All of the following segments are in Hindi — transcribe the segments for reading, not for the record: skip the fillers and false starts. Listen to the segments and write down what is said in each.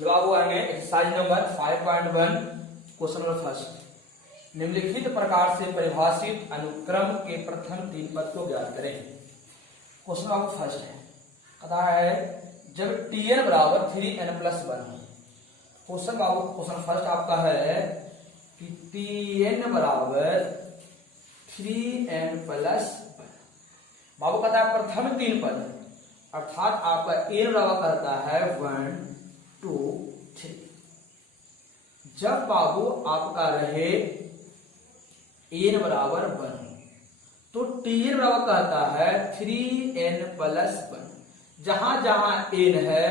जवाब आएंगे exercise number 5.1 question number first. निम्नलिखित प्रकार से परिभाषित अनुक्रम के प्रथम 3 पद को ज्ञात करें। क्वेश्चन नंबर फर्स्ट है, कहा है जब tn बराबर 3n+1 हो। क्वेश्चन फर्स्ट आपका है कि tn बराबर 3n+1। बाबू कहता है प्रथम 3 पद है, अर्थात आपका n बराबर करता है 1 2 3। जब बाबू आपका रहे n बराबर 1 तो tn बराबर कहता है 3n+1। जहां जहां n है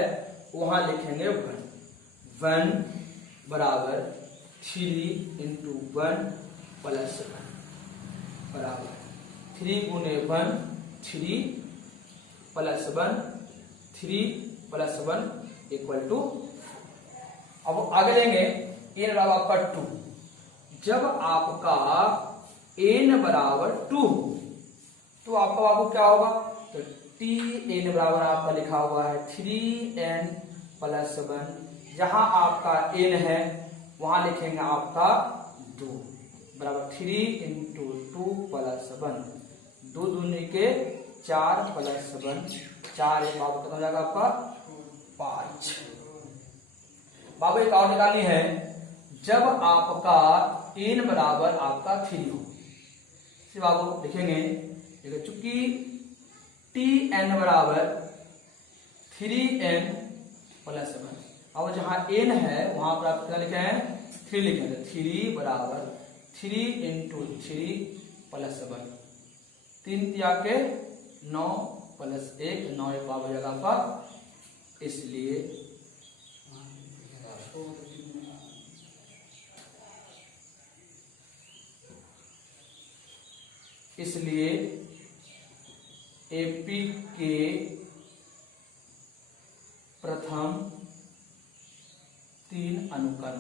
वहां लिखेंगे 1 बराबर 3 × 1 + 1 बराबर 3 × 1 3 + 1 3 + 1 = 4। अब आगे लेंगे n बराबर आपका 2। जब आपका n बराबर 2 तो आपका बाबू क्या होगा, तो tn बराबर आपका लिखा हुआ है 3n+1। जहां आपका n है वहां लिखेंगे आपका 2 बराबर 3 × 2 + 1 2 दूनी के 4 + 1 4 एक बाबू कितना हो जाएगा आपका 5। बाबू एक और निकालनी है, जब आपका n बराबर आपका 3 हो। बाबू लिखेंगे चूंकि tn बराबर 3n+1। अब जहां n है वहां पर आप क्या लिखे हैं 3 लिखेंगे। 3 बराबर 3 × 3 + 1 3 तिया के 9 + 1 9 एक बाबू हो जाएगा आपका। इसलिए एपी के प्रथम 3 अनुक्रम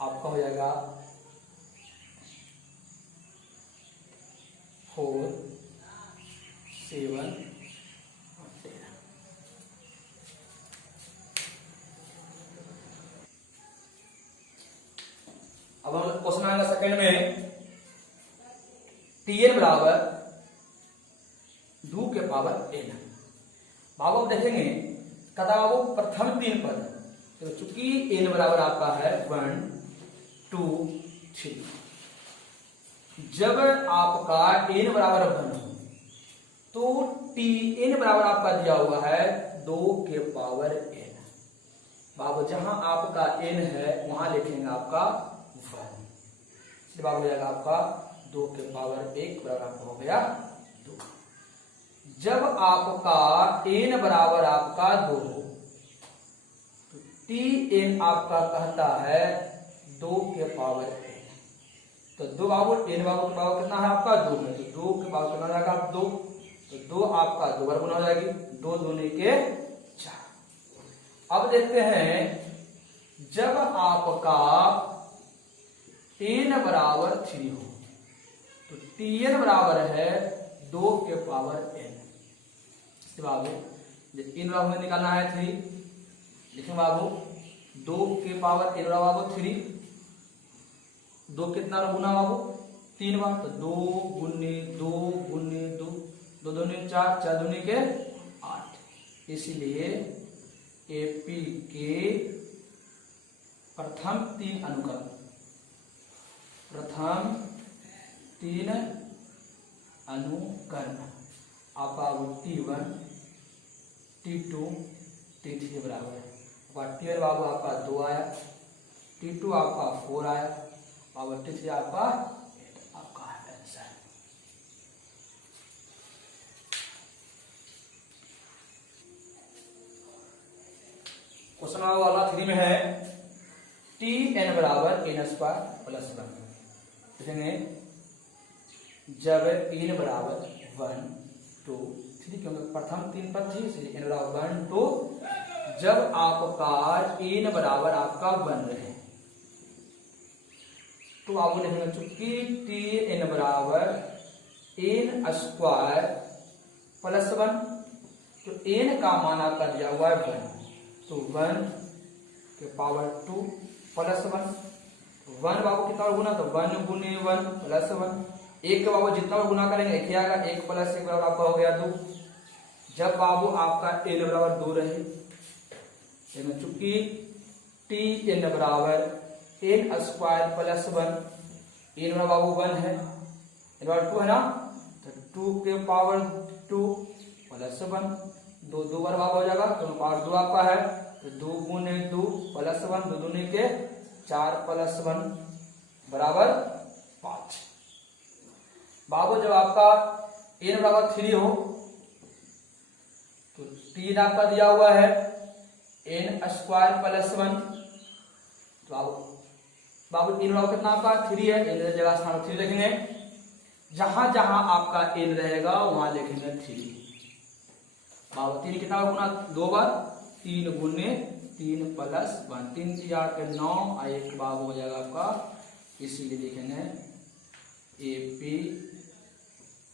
आपका हो जाएगा 4 7 और 13। अब हम क्वेश्चन आएगा सेकंड में, tn बराबर 2 के पावर n। बाबू आप देखेंगे कदा बाबू प्रथम 3 पद, तो चूंकि n बराबर आपका है 1 2 3। जब आपका n बराबर 1 हो तो tn बराबर आपका दिया हुआ है 2 के पावर n। बाबू जहां आपका n है वहां लिखेंगे आपका 1। इसलिए बाबू हो जाएगा आपका 2 के पावर 1 बराबर आपका हो गया 2। जब आपका n बराबर आपका 2 तो tn आपका कहता है 2 के पावर n। तो 2 बाबू n बाबू के पावर कितना है आपका 2 है, तो 2 के पावर कितना जाएगा 2, तो 2 आपका 2 बार गुना हो जाएगी 2 दूनी के 4। अब देखते हैं जब आपका n बराबर 3 हो तो tn बराबर है 2 के पावर n। बाबू इन बराबर निकालना है 3, लिखेंगे बाबू 2 के पावर n बराबर बाबू 3। 2 कितना गुना बाबू 3 बार, तो 2 × 2 × 2 2 दूनी 4 4 दूनी के 8। इसलिए एपी के प्रथम 3 अनुक्रम आपका T1 T2 T3 बराबर है। T1 बाबू आपका 2 आया, T2 आपका 4 आया, और T3 आपका 8 आपका आंसर। क्वेश्चन वाला 3 में है tn बराबर n² + 1। देखेंगे जब n बराबर 1 2 3 क्योंकि प्रथम 3 पद थी इसलिए n बराबर 1 2। जब आपका n बराबर आपका 1 रहे तो आप लिखेंगे चूंकि tn बराबर n² + 1। तो n का मान आपका दिया हुआ है 1, तो 1 के पावर 2 प्लस 1, 1 बाबू कितना गुना, तो 1 गुने 1 प्लस 1, 1 के बाबू जितना गुना करेंगे 1 ही आएगा, 1 प्लस 1 बराबर आपका हो गया 2। जब बाबू आपका n बराबर 2 रहे, चूंकि Tn बराबर n स्क्वायर प्लस 1, n बराबर बाबू 1 है, n बराबर 2 है ना, तो 2 के पावर 2 प्लस 1, 2 2 बार बाबू हो जाएगा, तो पावर 2 आपका है, तो 2 गुने 2 प्लस 1, 2 दूनी के 4 प्लस 1 बराबर 5। बाबू जब आपका n बराबर 3 हो तो 3 आपका दिया हुआ है n स्क्वायर प्लस 1, तो बाबू n बराबर कितना आपका 3 है, n जगह स्थान 3 लिखेंगे, जहां जहां आपका n रहेगा वहां लिखेंगे 3। बाबू 3 कितना गुना 2 बार, 3 गुने 3 प्लस 1, 3 3 8 के 9, 1 बाबू हो जाएगा आपका, इसीलिए लिखेंगे एपी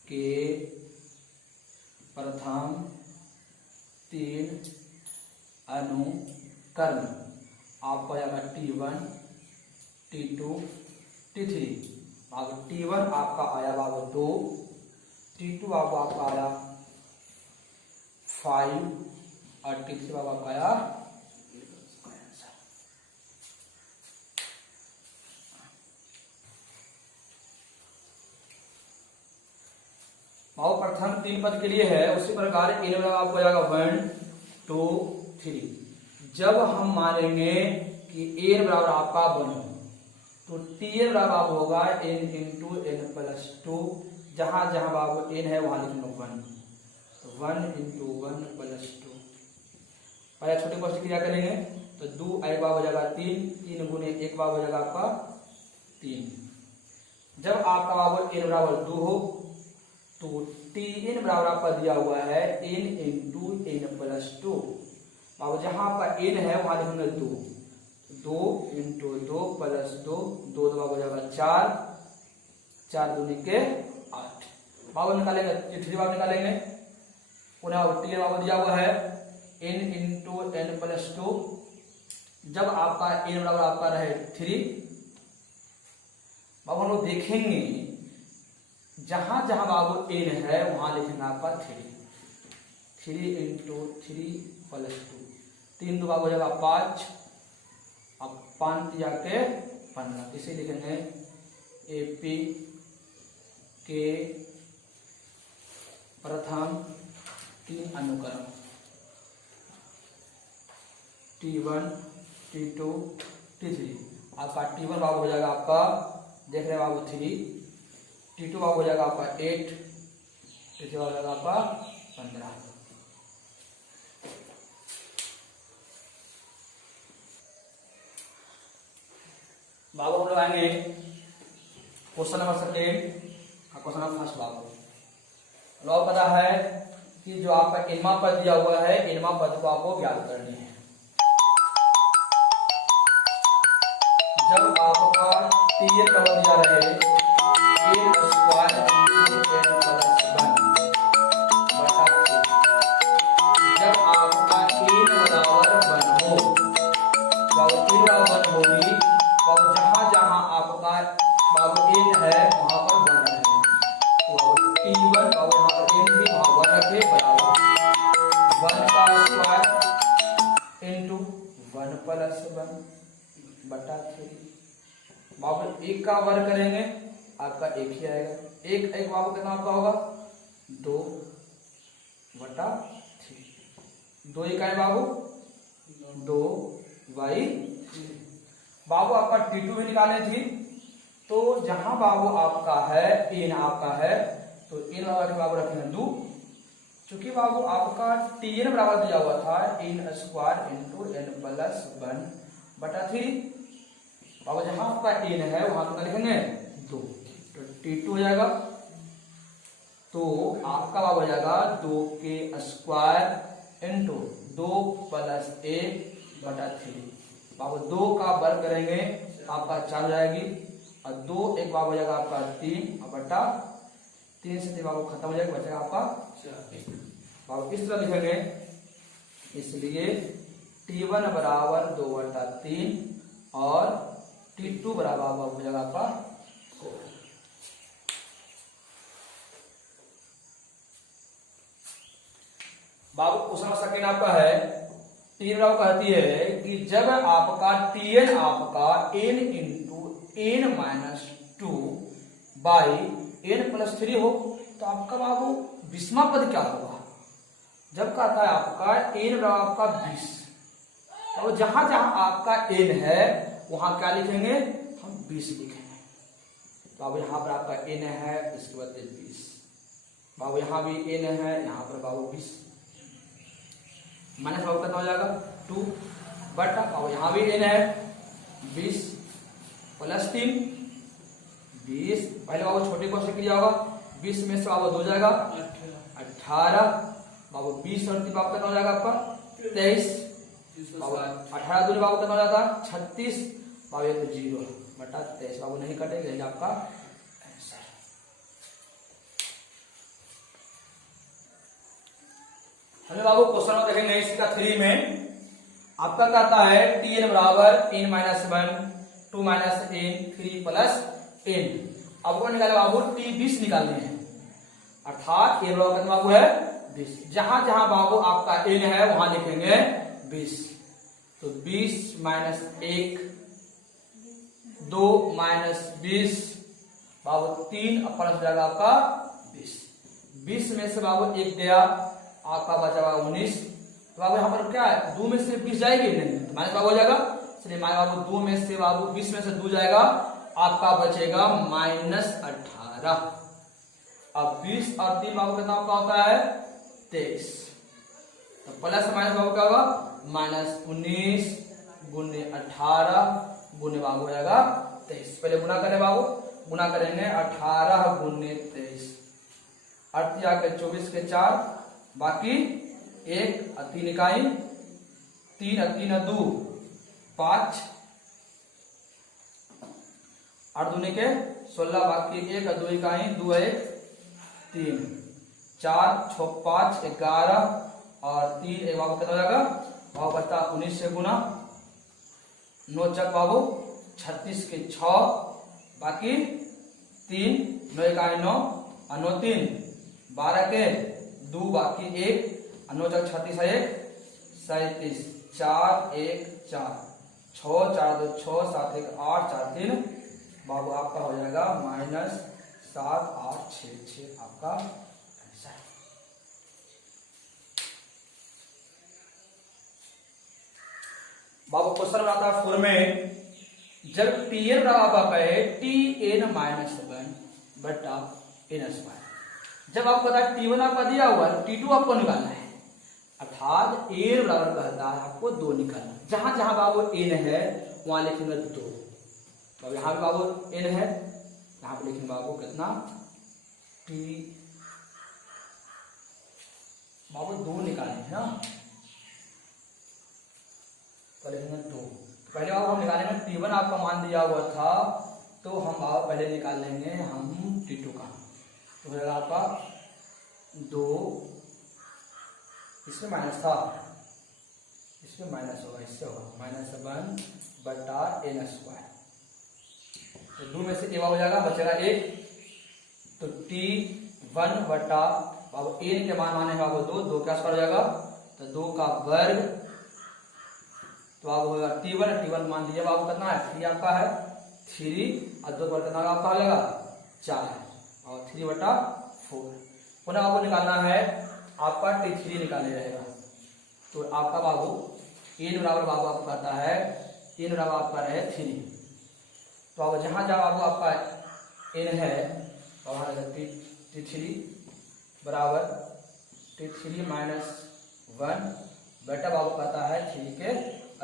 के प्रथम 3 अनुकरण आपका जाएगा T1 T2 T3। बाबू T1 आपका आया बाबू 2, T2 बाबू आपका आया 5 और T3 बाबू आपका आया बाबू प्रथम 3 पद के लिए है, उसी प्रकार इन आपको जाएगा 1 2 3। जब हम मानेंगे कि n बराबर आपका 1 हो, तो Tn बराबर आपको होगा n इंटू n प्लस 2, जहां जहां बाबू n है वहां लिखेंगे 1, तो 1 इंटू 1 प्लस 2। पहले छोटे क्वेश्चन क्या करेंगे, तो 2 1 बार हो जाएगा 3, 3 गुने 1 बार हो जाएगा आपका 3। जब आपका बाबू n बराबर 2 हो तो Tn बराबर आपका दिया हुआ है n इंटू n प्लस 2। बाबू जहां आपका n है वहां लिखेंगे 2, 2 इंटू 2 प्लस 2, 2 बाबू हो जाएगा 4, 4 दूनी के 8। बाबू निकालेंगे, तीसरी बार निकालेंगे, पुनः Tn बाबू दिया हुआ है n इंटू n प्लस 2। जब आपका n बराबर आपका रहे 3, बाबू हम लोग देखेंगे जहां जहां बाबू n है वहां लिखेंगे आपका 3 इंटू 3 प्लस 2, 3 2 बाबू हो जाएगा 5, अब 5 जाके 15, इसे लिखेंगे एपी के प्रथम 3 अनुकरण T1 T2 T3। आपका T1 बाबू हो जाएगा आपका, देख रहे बाबू 3, T2 बाबू हो जाएगा आपका 8, T3 बाबू हो जाएगा आपका 15। बाबू हम लोग आएंगे question number 2 question number first. बाबू लोग पता है कि जो आपका इनमा पद दिया हुआ है, इनमा पद को आपको ज्ञात करनी है। जब आपका Tn बराबर दिया रहे n square into n plus 1 बटा 2, जब आपका n बराबर 1 हो, बाबू n बराबर 1 होगी, बाबू जहां जहां आपका बाबू n है वहां पर 1 रखेंगे, तो बाबू T1 बाबू वहां पर n थी वहां 1 रखे, बराबर 1 का स्क्वायर इंटू 1 प्लस 1 बटा 3। बाबू 1 का वर्ग करेंगे आपका 1 ही आएगा, 1 1 बाबू कितना आपका होगा 2 बटा 3, 2 1 है बाबू 2 बाई 3। बाबू आपका T2 भी निकालनी थी, तो जहां बाबू आपका है n आपका है, तो n बराबर बाबू रखेंगे 2, चूंकि बाबू आपका Tn बराबर दिया हुआ था n square into n plus 1 बटा 3। बाबू जहां आपका n है वहां कितना लिखेंगे 2, तो T2 हो जाएगा, तो आपका बाबू हो जाएगा 2 के स्क्वायर इंटू 2 प्लस 1 बटा 3। बाबू 2 का वर्ग करेंगे आपका 4 हो जाएगी, और 2 1 बाबू हो जाएगा आपका 3 बटा 3 से 3 बाबू खत्म हो जाएगा, बचेगा आपका 4। और इस तरह लिखेंगे, इसलिए T1 बराबर 2/3 और T2 बराबर हो जाएगा आपका 4। बाबू क्वेश्चन सेकंड आपका है, तीन राव कहती है कि जब आपका Tn आपका n into n minus 2 by n plus 3 हो तो आपका बाबू बीसवां पद क्या होगा। जब कहता है आपका n बराबर आपका 20, और जहां जहां आपका n है वहां क्या लिखेंगे, हम 20 लिखेंगे। तो अब यहाँ पर आपका n है, इसके बाद 20, बाबू यहाँ भी n है, यहाँ पर बाबू 20 माइनस बाबू कितना हो जाएगा 2 बटा, अब यहाँ भी n है 20 प्लस 3 20, पहले बाबू छोटे को से किया होगा, 20 में से बाबू 2 जाएगा 18, बाबू 20 और 3 बाबू कितना हो जाएगा आपका 23, बाबू 18 दूनी बाबू कितना हो जाता 36, बाबू ये तो 0 बटा 23, बाबू नहीं कटेगा, यही आपका आंसर। हमें बाबू क्वेश्चन देखेंगे इसका 3 में आपका कहता है Tn बराबर n minus 1 2 minus n 3 plus n। आपको निकाले बाबू T20 निकालने हैं, अर्थात n बराबर कितना बाबू है 20, जहां जहां बाबू आपका n है वहां लिखेंगे 20। तो 20 माइनस 1 2 माइनस 20 बाबू 3 प्लस हो जाएगा आपका 20, 20 में से बाबू 1 गया आपका बचा 19, तो बाबू यहाँ पर क्या है 2 में से 20 जाएगी नहीं तो माइनस बाबू हो जाएगा, इसलिए माइनस बाबू 2 में से बाबू 20 में से 2 जाएगा, आपका बचेगा -18। अब 20 और 3 बाबू कितना आपका होता है 23, तो प्लस माइनस बाबू क्या होगा -19 गुने 18 गुने बाबू हो जाएगा 23। पहले गुना करें बाबू, गुना करेंगे 18 गुने 23, 24 के 4 बाकी 1 और 3 इकाई 3 और 3 2 5 8 दूनी के 16 बाकी 1 और 2 इकाई 2 1 3 4 6 5 11 और 3 एक बाबू कितना हो जाएगा बाबू बता 19 से गुना 9 चक बाबू 36 के 6 बाकी 3 9 इकाई 9 और 9 3 12 के 2 बाकी 1 9 चक 36 है 1 37 4 1 4 6 4 2 6 7 1 8 4 3 बाबू आपका हो जाएगा -7 8 6 6 आपका आंसर। बाबू क्वेश्चन बनाता है 4 में, जब Tn बराबर है Tn माइनस 1 बटा n स्क्वायर, जब आपको पता है T1 आपका दिया हुआ है T2 आपको निकालना है, अर्थात n बराबर कहता है आपको 2 निकालना, जहां जहां बाबू n है वहां लिखेंगे 2, तो यहाँ पे बाबू n है, यहाँ पे लिखेंगे बाबू कितना T बाबू 2 निकालेंगे है ना, तो लिखेंगे 2, पहले बाबू हम निकालेंगे T1 आपका मान दिया हुआ था, तो हम बाबू पहले निकाल लेंगे हम T2 का, तो हो जाएगा आपका 2, इसमें माइनस था इसमें माइनस होगा, इससे होगा -1 बटा n स्क्वायर, तो 2 में से a हो जाएगा बचेगा 1, तो T1 बटा बाबू n के मान माने बाबू 2 क्या स्क्वायर हो जाएगा, तो 2 का वर्ग, तो बाबू होगा T1 मान दीजिए बाबू कितना है 3 आपका है 3 और 2 पर कितना आपका हो जाएगा 4 है और 3 बटा 4, पुनः आपको निकालना है आपका T3 निकालने रहेगा, तो आपका बाबू n बराबर बाबू आपको कहता है n बराबर आपका रहे 3, तो अब जहां जहां बाबू आपका n है वहां T3 बराबर T3 माइनस 1 बेटा बाबू कहता है 3 के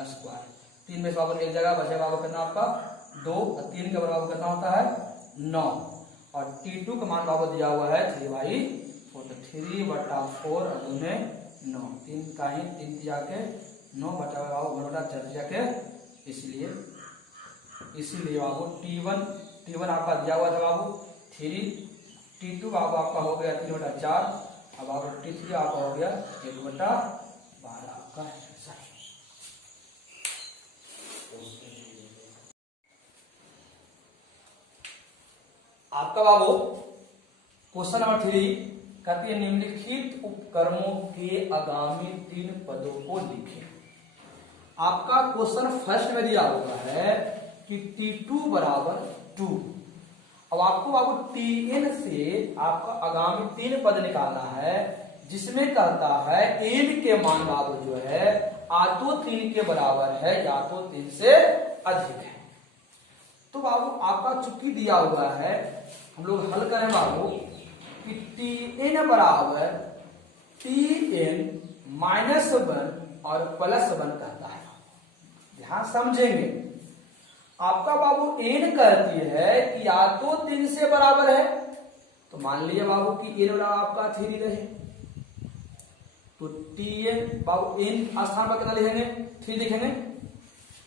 स्क्वायर, 3 में से बाबू एक जगह बचे बाबू कितना आपका 2 और 3 के बराबर कितना होता है 9, और T2 का मान बाबू दिया हुआ है 3/4, तो 3 बटा 4 और 2 में 9, 3 का ही 3 जाके 9 बटा बाबू बटा 4 जाके, इसीलिए बाबू T1 आपका दिया हुआ था बाबू 3, T2 बाबू आपका हो गया 3 बटा 4, अब आप T3 आपका हो गया 1/12 आपका आंसर। आपका बाबू क्वेश्चन नंबर 3 कहती है निम्नलिखित उपकरणों के आगामी 3 पदों को लिखें। आपका क्वेश्चन फर्स्ट में दिया हुआ है कि T2 बराबर 2। अब आपको बाबू Tn से आपका आगामी 3 पद निकालना है, जिसमें कहता है n के मान बाबू जो है या तो 3 के बराबर है या तो 3 से अधिक है। तो बाबू आपका चुकी दिया हुआ है, हम लोग हल करें बाबू कि Tn बराबर Tn माइनस 1 और प्लस 1 कहता है। ध्यान समझेंगे, आपका बाबू n कहती है कि या तो 3 से बराबर है, तो मान लीजिए बाबू कि n बराबर आपका 3 रहे, तो Tn बाबू n स्थान पर कितना लिखेंगे 3 लिखेंगे,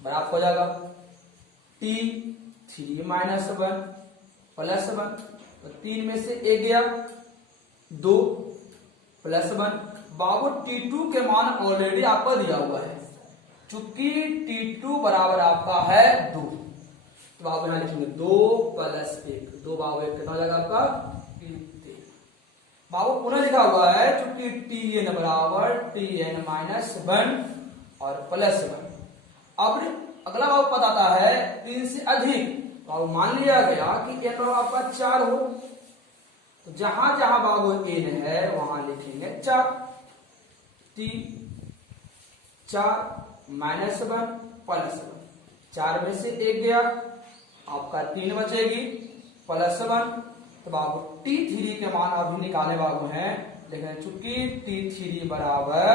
बराबर हो जाएगा T3 माइनस 1 प्लस 1, तो 3 में से 1 गया 2 प्लस 1। बाबू T2 के मान ऑलरेडी आपको दिया हुआ है, चूंकि T2 बराबर आपका है 2, तो बाबू यहां लिखेंगे 2 प्लस 1, 2 बाबू 1 कितना हो जाएगा आपका 3। बाबू पुनः लिखा हुआ है चूंकि Tn बराबर Tn माइनस 1 और प्लस 1। अब अगला बाबू बताता है 3 से अधिक, तो अब मान लिया गया कि n बराबर आपका 4 हो, तो जहां जहां बाबू n है वहां लिखेंगे 4। T4 माइनस 1 प्लस 1, 4 में से 1 गया आपका 3 बचेगी प्लस 1। तो बाबू T3 के मान अभी निकाले बाबू हैं, लेकिन चूंकि T3 बराबर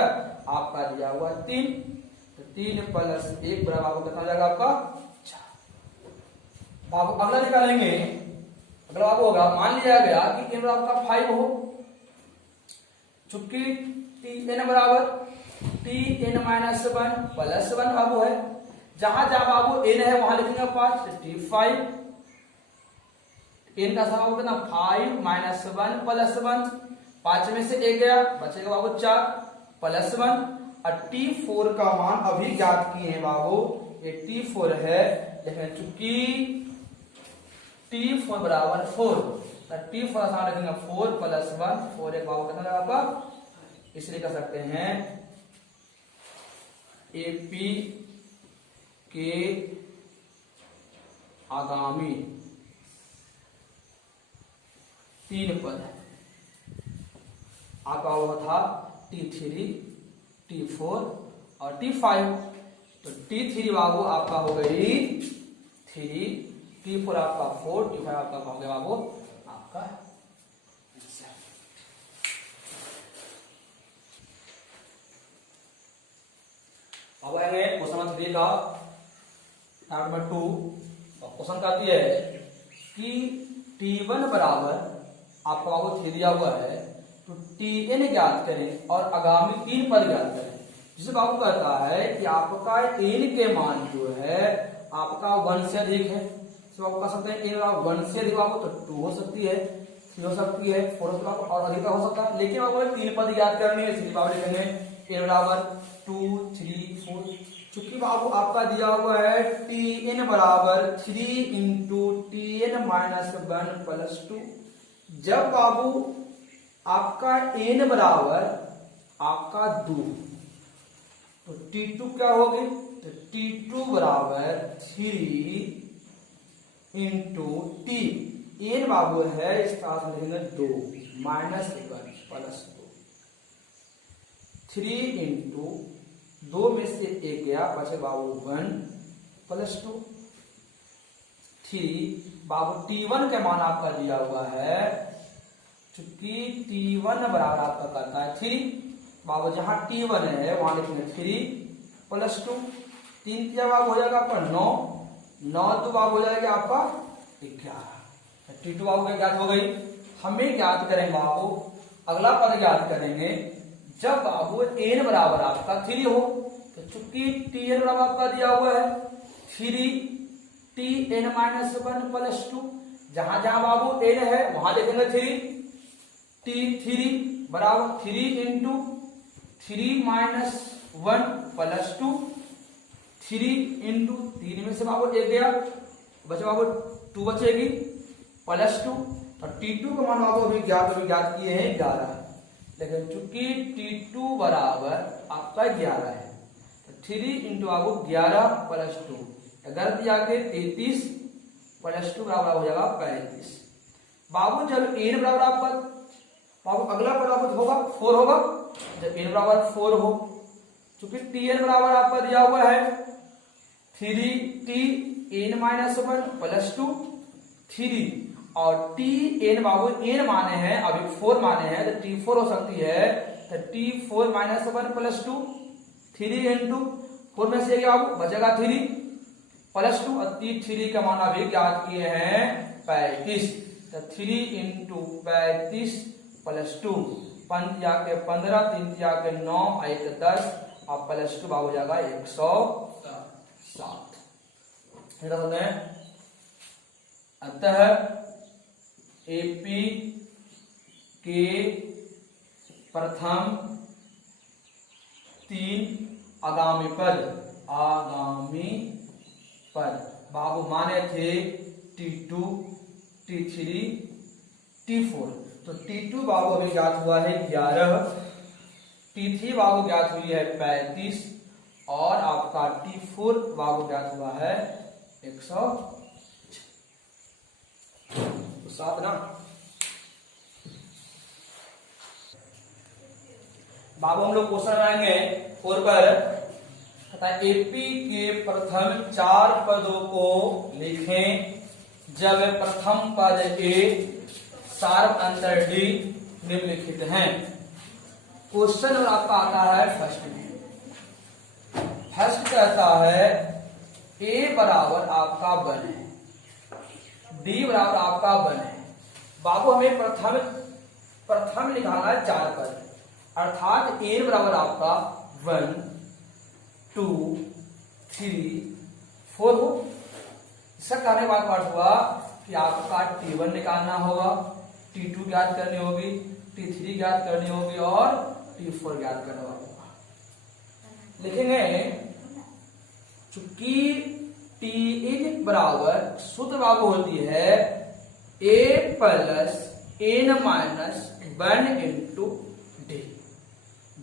आपका दिया हुआ 3, तो 3 प्लस 1 बराबर कितना हो जाएगा आपका 4। बाबू अगला निकालेंगे, अगला बाबू होगा मान लिया गया कि n आपका 5 हो, चूंकि Tn बराबर Tn माइनस 1 प्लस 1 बाबू है, जहां जहां बाबू n है वहां लिखेंगे 5, T5 n का बाबू कितना 5 माइनस 1 प्लस 1, 5 में से 1 गया बचेगा बाबू 4 प्लस 1। और T4 का मान अभी ज्ञात किए हैं बाबू, ये T4 है, लेकिन चूंकि T4 बराबर 4, तो T4 आसान रखेंगे 4 प्लस 1, 4 एक बाबू कितना लगा आपका, इसलिए कर सकते हैं AP के आगामी 3 पद आपका हुआ था T3, T4 और T5, तो T3 बाबू आपका हो गई 3, T4 आपका 4, T5 आपका हो गया बाबू आपका। अब आएंगे क्वेश्चन नंबर 3 का नंबर 2। क्वेश्चन कहती है कि T1 बराबर आपका बाबू 3 दिया हुआ है, तो Tn ज्ञात करें और आगामी 3 पद ज्ञात करें। जिसे बाबू कहता है कि आपका n के मान जो है आपका 1 से अधिक है, तो आप कह सकते हैं n 1 से अधिक बाबू तो 2 हो सकती है, 3 हो सकती है, 4 हो सकता है और अधिक हो सकता है, लेकिन आपको 3 पद ज्ञात करनी है, इसलिए बाबू लिखेंगे n बराबर 2 3 4। चूंकि बाबू आपका दिया हुआ है Tn बराबर 3 इंटू Tn माइनस 1 प्लस 2, जब बाबू आपका n बराबर आपका 2, तो T2 क्या होगी, तो T2 बराबर 3 इंटू T, n बाबू है इसका लिखेंगे 2 माइनस 1 प्लस 2, 3 इंटू 2 में से 1 गया बचे बाबू 1 प्लस 2, 3 बाबू T1 के मान आपका दिया हुआ है, चूंकि T1 बराबर आपका करता है 3, बाबू जहां T1 है वहां लिखेंगे 3 प्लस 2, 3 क्या बाबू हो जाएगा आपका 9, 9 तो बाबू हो जाएगा आपका 11। T2 बाबू क्या ज्ञात हो गई। हमें ज्ञात करेंगे बाबू अगला पद ज्ञात करेंगे जब बाबू n बराबर आपका 3 हो, तो चूंकि Tn बराबर आपका दिया हुआ है 3 Tn माइनस 1 प्लस 2, जहां जहां बाबू n है वहां लिखेंगे 3 T3 बराबर 3 इंटू 3 माइनस 1 प्लस 2, 3 इंटू 3 में से बाबू एक गया, बचे बाबू 2 बचेगी प्लस 2, और T2 का मान बाबू अभी ज्ञात किए हैं 11, लेकिन चूंकि T2 बराबर आपका 11 है तो 3 इंटू बाबू 11 प्लस 2 11 दिया के 33 प्लस 2 बराबर हो जाएगा 35। बाबू जब n बराबर आपका बाबू अगला बराबर होगा 4 होगा, जब n बराबर 4 हो, चूंकि Tn बराबर आपका दिया हुआ है 3t n माइनस 1 प्लस 2 3, और Tn बाबू n माने हैं अभी 4 माने हैं तो T4 हो सकती है, तो T4 माइनस 1 प्लस 2 3 इंटू 4 में से बाबू बचेगा 3 प्लस 2, और T3 का मान अभी ज्ञात किए हैं 35, तो 3 इंटू 35 प्लस 2, 5 या के 15, 3 या के 9, 1 10, और प्लस 2 बाबू हो जाएगा 107। अतः एपी के प्रथम 3 आगामी पद बाबू माने थे T2, T3, T4, तो T2 बाबू अभी ज्ञात हुआ है 11, T3 बाबू ज्ञात हुई है 35, और आपका T4 बाबू ज्ञात हुआ है 107 ना। बाबू हम लोग क्वेश्चन बनाएंगे 4 पर, एपी के प्रथम 4 पदों को लिखें जब प्रथम पद ए सार्व अंतर डी निम्नलिखित हैं। क्वेश्चन आपका आता है फर्स्ट कहता है ए बराबर आपका 1 है, डी बराबर आपका 1 है। बाबू हमें प्रथम निकालना है 4 पद, अर्थात ए बराबर आपका 1 2 3 4 हो। इसका कहने का बात हुआ कि आपका T1 निकालना होगा, T2 ज्ञात करनी होगी, T3 ज्ञात करनी होगी, और T4 ज्ञात करना होगा। लिखेंगे चूंकि Tn बराबर सूत्र बाबू होती है a plus n minus 1 into D.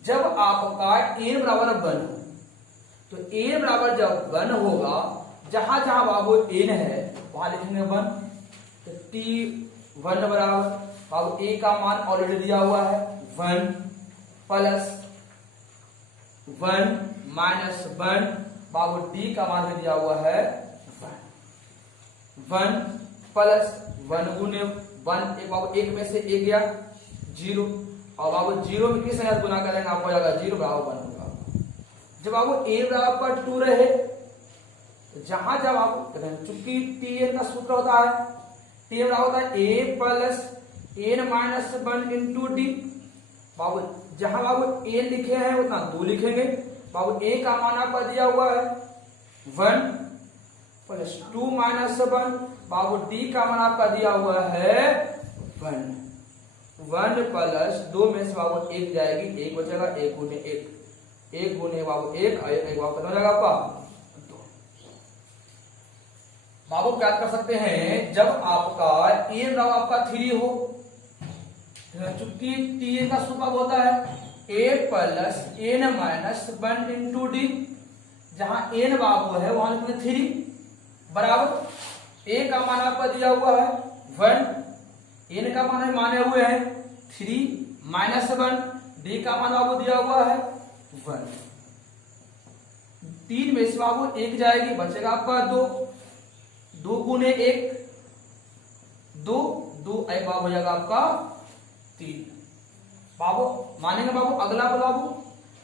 जब आपका n बराबर 1 हो तो n बराबर जब 1 होगा, जहां जहां बाबू n है वहां लिखेंगे 1, तो T1 बराबर बाबू a का मान ऑलरेडी दिया हुआ है 1 प्लस 1 माइनस 1, बाबू d का मान भी दिया हुआ है 1 प्लस 1 गुने 1, एक बाबू 1 में से 1 गया 0, और बाबू 0 में किस संख्या गुना करेंगे आपको हो जाएगा 0 बराबर 1 होगा। जब बाबू a बराबर 2 रहे तो जहां जब आप चूंकि Tn का सूत्र होता है Tn बराबर होता है a plus n minus 1 into D. बाबू जहां बाबू n लिखे हैं उतना 2 लिखेंगे, बाबू a का मान आपका दिया हुआ है 1 प्लस 2 माइनस 1, बाबू d का मान आपका दिया हुआ है 1 प्लस 2 में से बाबू 1 जाएगी, 1 बचेगा, 1 गुने 1 गुने बाबू 1 बाबू कितना हो जाएगा आपका 2। बाबू क्या कर सकते हैं, जब आपका n बराबर आपका 3 हो, चूंकि Tn का सूत्र होता है a plus n minus 1 into D. जहां n बाबू है वहां लिखते 3 बराबर a का मान आपका दिया हुआ है 1, n का मान माने हुए हैं 3 माइनस 1, d का मान बाबू दिया हुआ है 1। 3 में से बाबू 1 जाएगी, बचेगा आपका 2 गुने 1 2 1 बाबू हो जाएगा आपका 3। बाबू मानेंगे बाबू अगला बाबू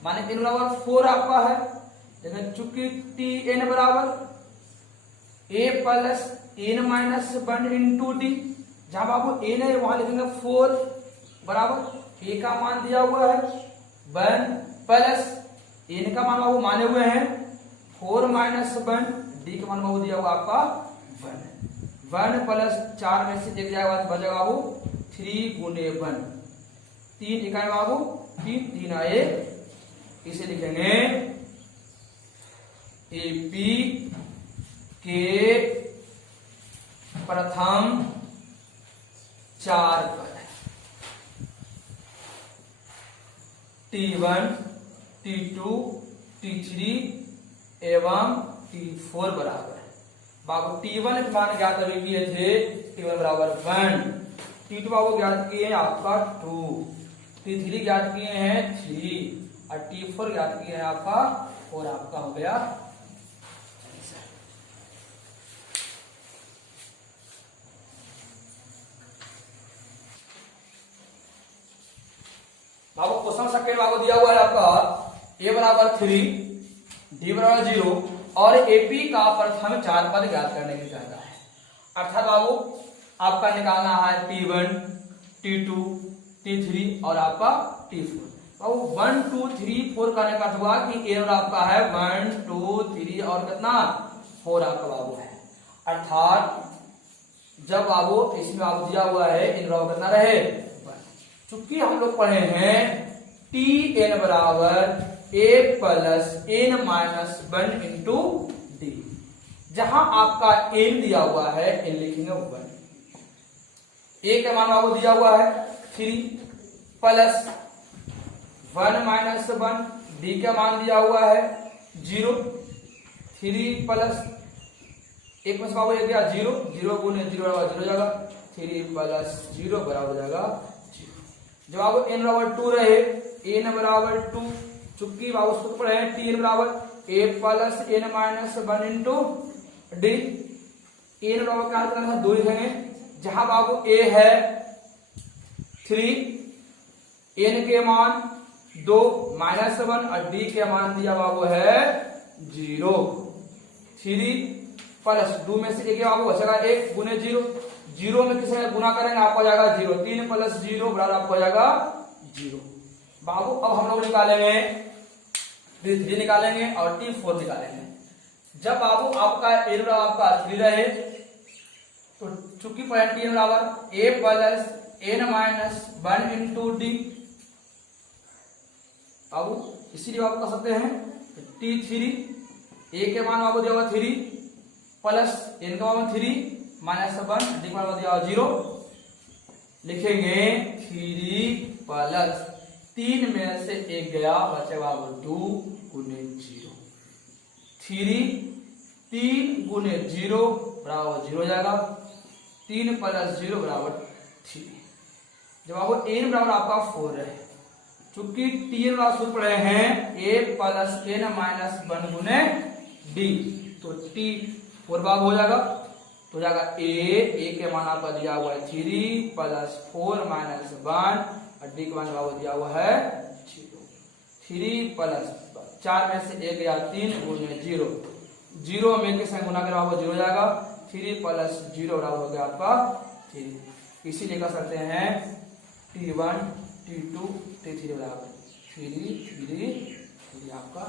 माने n बराबर 4 आपका है, लेकिन चूंकि Tn बराबर a plus n minus 1 into D. जहां बाबू n है वहां लिखेंगे 4 बराबर a का मान दिया हुआ है 1 प्लस n का मान बाबू माने हुए हैं 4 माइनस 1, d का मान बाबू दिया हुआ आपका 1 प्लस 4 में से 1 जाएगा तो बचेगा बाबू 3 गुने 1 3 इकाई बाबू 3 आए, इसे लिखेंगे एपी के प्रथम 4 पद T1, T2, T3 एवं T4 बराबर बाबू T1 के मान ज्ञात अभी किए थे, T1 बराबर 1, T2 बाबू ज्ञात किए हैं आपका 2, T3 ज्ञात किए हैं 3 और T4 ज्ञात किए हैं आपका 4। आपका हो गया बाबू। क्वेश्चन सेकंड बाबू दिया हुआ है आपका a बराबर 3, d बराबर 0 और AP का प्रथम 4 पद ज्ञात करने की चाहता है। अर्थात बाबू आपका निकालना है T1, T2, T3 और आपका T4। बाबू 1, 2, 3, 4 का अर्थ हुआ कि a आपका है 1, 2, 3 और कितना 4 आपका बाबू है। अर्थात जब बाबू इसमें बाबू दिया हुआ है इन बराबर कितना रहे, चूंकि हम लोग पढ़े हैं Tn बराबर a plus n minus 1 into D. जहां आपका n दिया हुआ है n लिखेंगे 1, a का मान आपको दिया हुआ है 3 प्लस 1 माइनस 1, d का मान दिया हुआ है 0, 3 प्लस 1 में बाबू गया 0, 0 गुने 0 बराबर 0 जाएगा, 3 प्लस 0 बराबर जाएगा 0। जब आपको n बराबर 2 रहे, n बराबर 2, चूंकि बाबू सूत्र पढ़े हैं Tn बराबर a plus n minus 1 into D. n बराबर क्या करना है 2 लिखेंगे, जहां बाबू a है 3, n के मान 2 माइनस 1 और d के मान दिया बाबू है 0। 3 प्लस 2 में से एक बाबू बचेगा 1 गुने 0, 0 में किसे गुना करेंगे आपको जाएगा 0, 3 प्लस 0 बराबर आपको जाएगा 0। बाबू अब हम लोग निकालेंगे T3 निकालेंगे और T4 निकालेंगे। जब बाबू आपका n बराबर आपका 3 रहे तो चूंकि पॉइंट n बराबर a plus n minus 1 into D, बाबू इसीलिए आप कर सकते हैं T3 a के मान आपको दिया हुआ 3 प्लस n का मान 3 माइनस 1 डी का मान दिया हुआ 0, लिखेंगे 3 प्लस 3 में से 1 गया बचेगा 2 गुने 0, 3 गुने 0 बराबर 0 जाएगा, 3 प्लस 0 बराबर 3। जब आपको n बराबर आपका 4 है, चूंकि Tn बराबर सूत्र पढ़े हैं a प्लस n माइनस 1 गुने d, तो T4 बाब हो जाएगा, तो जाएगा a के मान आपका दिया हुआ है 3 प्लस 4 माइनस 1 और डी का मान बाबू दिया हुआ है 0, 3 प्लस 4 में से 1 गया 3 गुने 0, 0 में के संग गुना कर बाबू 0 जाएगा, 3 प्लस 0 बराबर हो गया आपका 3। इसीलिए कर सकते हैं T1, T2, T3 बराबर 3 आपका।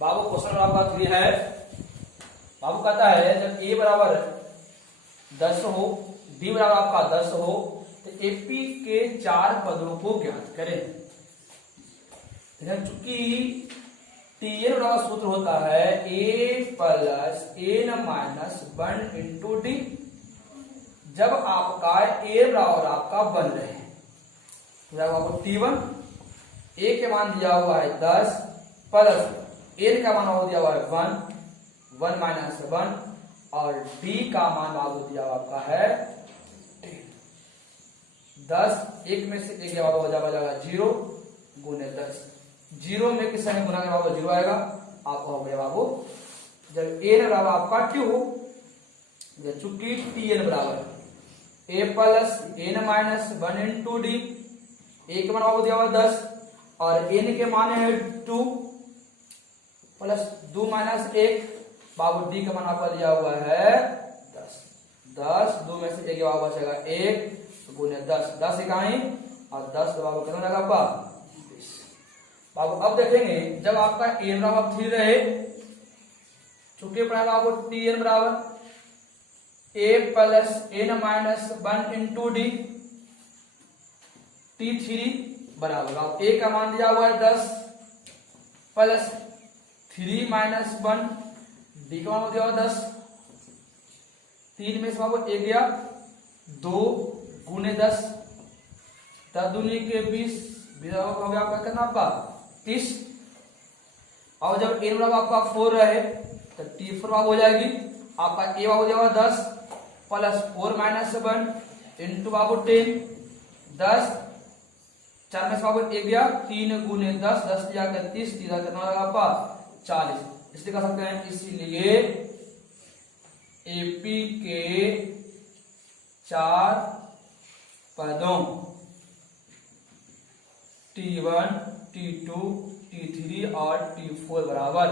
बाबू क्वेश्चन आपका 3 है। बाबू कहता है जब a बराबर 10 हो, d बराबर आपका 10 हो तो AP के 4 पदों को ज्ञात करें। चूंकि Tn बराबर सूत्र होता है a plus n minus 1 into D. जब आपका a बराबर आपका 1 रहे तो आपको T1 a के मान दिया हुआ है 10 प्लस n का मान आपको दिया हुआ है 1 माइनस 1 और d का मान बाबू दिया हुआ आपका है 10, 1 में से 1 बाबू हो जाएगा 0 गुने 10, 0 में किस संग गुना बाबू 0 आएगा, आपका हो गया बाबू। जब n बराबर आपका 2 हो, चूंकि Tn बराबर a plus n minus 1 into D, a के मान बाबू दिया हुआ 10 और n के मान है 2 प्लस 2 माइनस 1, बाबू डी का मान आपका दिया हुआ है 10, 2 में से 1 बाबू बचेगा 1 गुने 10, 10 इकाई और 10 बाबू कितना लगा आपका 20। बाबू अब देखेंगे जब आपका n बराबर 3 रहे, चूंकि पढ़ा आपको Tn बराबर a plus n minus 1 into D T3 बराबर a का मान दिया हुआ है 10 प्लस 3 माइनस 1 डी का मान दिया हुआ 10। 3 में से आपको एक गया 2 गुने 10 दूनी के 20 हो गया आपका कितना आपका 30। और जब n बराबर आपका 4 रहे तो T4 हो जाएगी आपका a हो जाएगा 10 प्लस 4 माइनस 1 इंटू बाबू 10 10 4 में से बाबू एक गया 3 गुने 10 10 जाकर 30 कितना होगा आपका 40। इसलिए कह सकते हैं इसीलिए एपी के 4 पदों T1 T2 T3 और T4 बराबर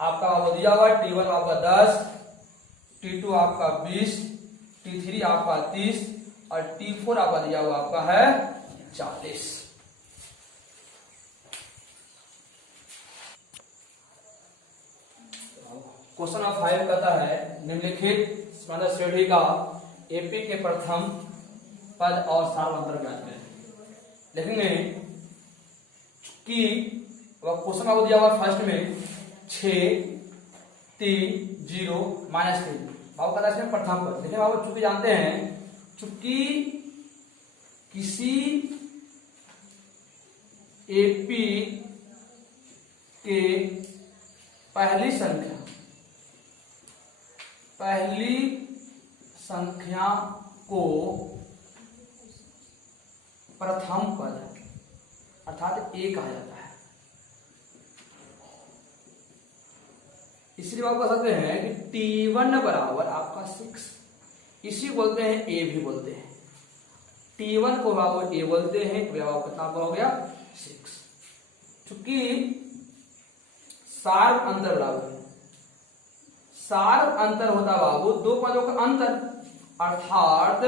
आपका वो दिया हुआ है T1 आपका 10 T2 आपका 20 T3 आपका 30 और T4 आपका दिया हुआ आपका है 40। क्वेश्चन नंबर 5 कहता है निम्नलिखित स्पंदन श्रेणी का एपी के प्रथम पद और सार्वंतर ज्ञात करें। देखेंगे कि क्वेश्चन आपको दिया हुआ फर्स्ट में 6 3 0 माइनस 3 बाबू कहता है इसमें प्रथम पद। देखिए बाबू चूंकि जानते हैं चूंकि किसी एपी के पहली संख्या को प्रथम पद अर्थात ए कहा जाता है। इसलिए आप कह सकते हैं कि T1 बराबर आपका 6 इसी बोलते हैं ए भी बोलते हैं। T1 को बाबू ए बोलते हैं तो कितना हो गया 6। चूंकि सार अंतर बराबर सार अंतर होता बाबू दो पदों का अंतर अर्थात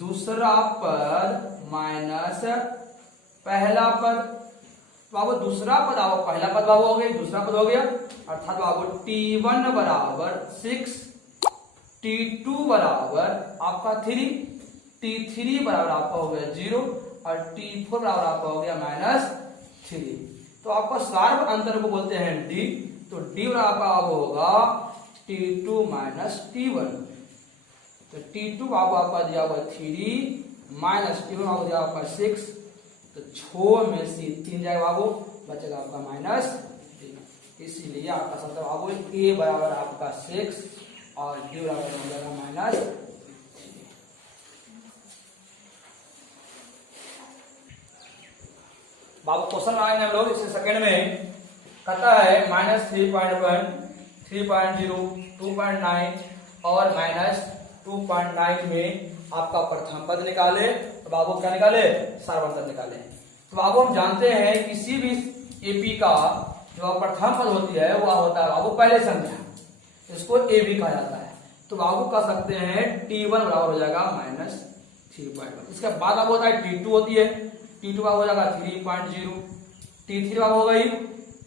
दूसरा पद माइनस पहला पद। बाबू दूसरा पद आपको पहला पद बाबू हो गया दूसरा पद हो गया अर्थात बाबू T1 बराबर 6 T2 बराबर आपका 3 T3 बराबर आपका हो गया 0 और T4 बराबर आपका हो गया -3। तो आपका सार्व अंतर को बोलते हैं D। तो D बराबर आपका होगा T2 माइनस T1। तो T2 आपका दिया हुआ 3 माइनस T1 आपको दिया आपका 6। तो 6 में से 3 जाएगा बाबू बचेगा आपका -3। इसीलिए आपका सत्तर बाबू A बराबर आपका 6 और D बराबर हो जाएगा -3। बाबू क्वेश्चन आएंगे हम लोग इससे सेकंड में कहता है -3.1 3.0 2.9 और -2.9 में आपका प्रथम पद निकाले। तो बाबू क्या निकाले सार्वंतर निकाले। तो बाबू हम जानते हैं किसी भी एपी का जो प्रथम पद होती है वह होता है बाबू पहले संख्या इसको ए भी कहा जाता है। तो बाबू कह सकते हैं T1 बराबर हो जाएगा -3.1। इसके बाद अब होता है T2 होती है T2 का हो जाएगा 3.0 T3 का हो गई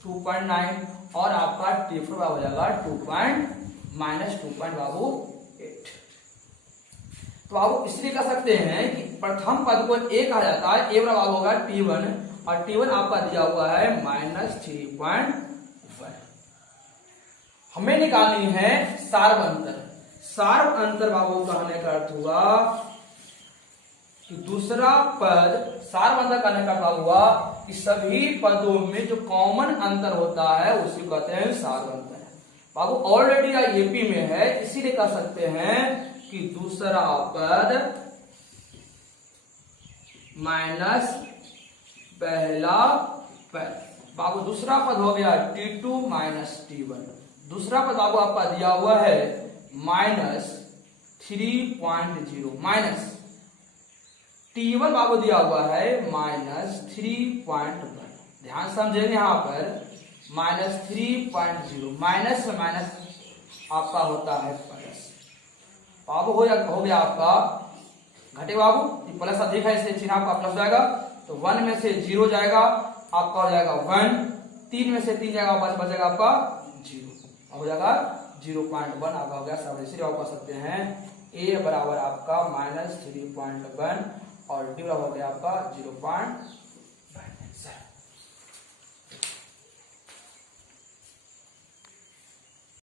2.9 और आपका T4 का हो जाएगा -2.8। तो बाबू इसलिए कह सकते हैं कि प्रथम पद को ए कहा जाता है। ए बराबर होगा T1 और T1 आपका दिया हुआ है -3.1। हमें निकालनी है सार्व अंतर। सार्व अंतर बाबू कहने का अर्थ हुआ कि दूसरा पद सार्व अंतर कहने का अर्थ हुआ कि सभी पदों में जो कॉमन अंतर होता है उसी को कहते हैं सार्व अंतर। बाबू ऑलरेडी एपी में है इसीलिए कह सकते हैं कि दूसरा पद माइनस पहला पद। बाबू दूसरा पद हो गया T2 माइनस T1। दूसरा पद बाबू आपका दिया हुआ है -3.0 माइनस T1 बाबू दिया हुआ है -3.1। ध्यान समझेंगे यहां पर -3.0 माइनस से माइनस आपका होता है प्लस। बाबू हो गया आपका घटे बाबू प्लस अधिक है इसलिए चिन्ह आपका प्लस जाएगा। तो 1 में से 0 जाएगा आपका हो जाएगा 1। 3 में से 3 जाएगा बच जाएगा आपका 0 हो जाएगा 0.1 आपका हो गया सब। इसीलिए आप कह सकते हैं a बराबर आपका -3.1 और d बराबर हो गया आपका 0.3।